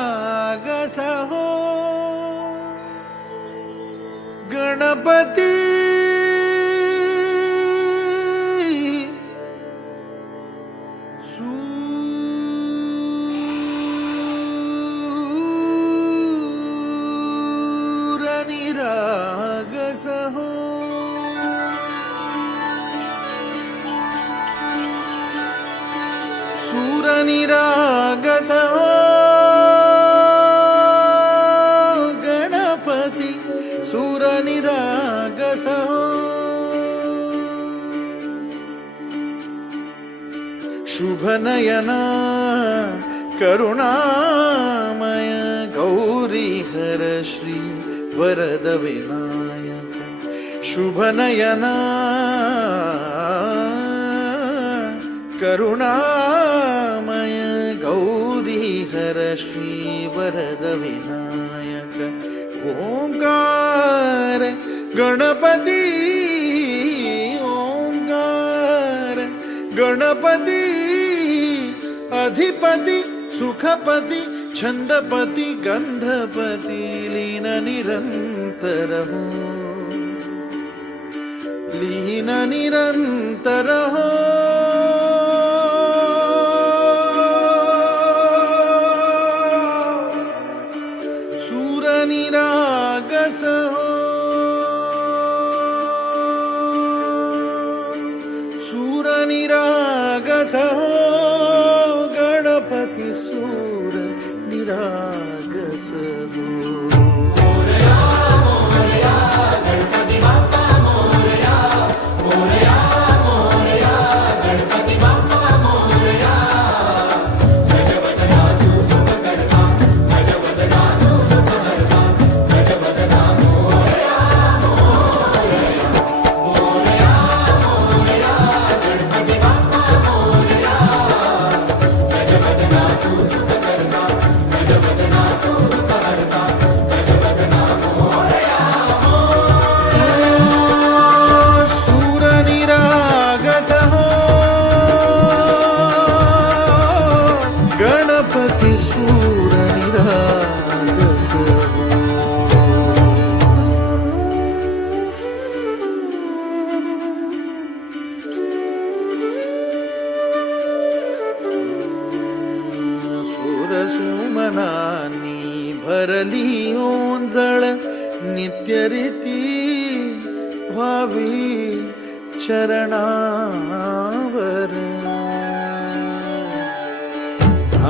सूरनिरागस हो गणपती सूरनिरागस हो सूरनिरागस हो गणपती सूरनिरागस हो शुभनयना करुणामय गौरी हर श्री वरद विनायक शुभनयना करुणामय गौरी हर श्री वरद विनायक ओंकार गणपती ओंकार गणपती अधिपति सुखपति छंदपति गंधपति लीन निरंतर हो लीन निरंतर हो सूरनिरागस हो सूरनिरागस हो गणपति सूर निरागस हो मोरया मोरया गणपति बाप्पा मोरया मोरया मोरया गणपति बाप्पा मोरया गजवदना तू सुखकर्ता गजवदना तू दुःखहर्ता गजवदना मोरया मोरया मोरया मोरया गणपति बाप्पा मोरया गजवदना तू सुखकर्ता गजवदना तू दुःखहर्ता गजवदना मोरया सूरनिरागस हो गणपति सूरनिरागस हो सुमनानी भरली ओंजळ नित्यरीती व्हावी चरणावर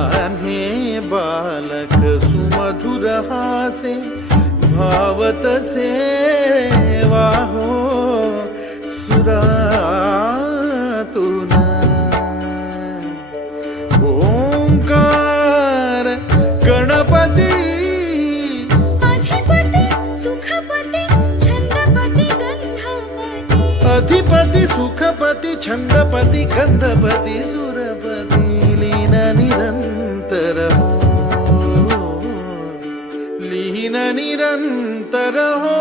आन्हे बालक सुमधुर हासे भावतसे वाहो सुरातून ओंकार गणपती अधिपति सुखपति छंदपति गंधपति अधिपति सुखपति छंदपति गंधपति सुरपति लीन निरंतर हो लीन निरंतर हो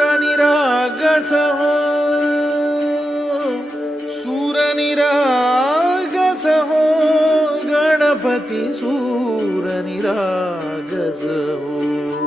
सूरनिरागस हो सूरनिरागस हो गणपति सूरनिरागस हो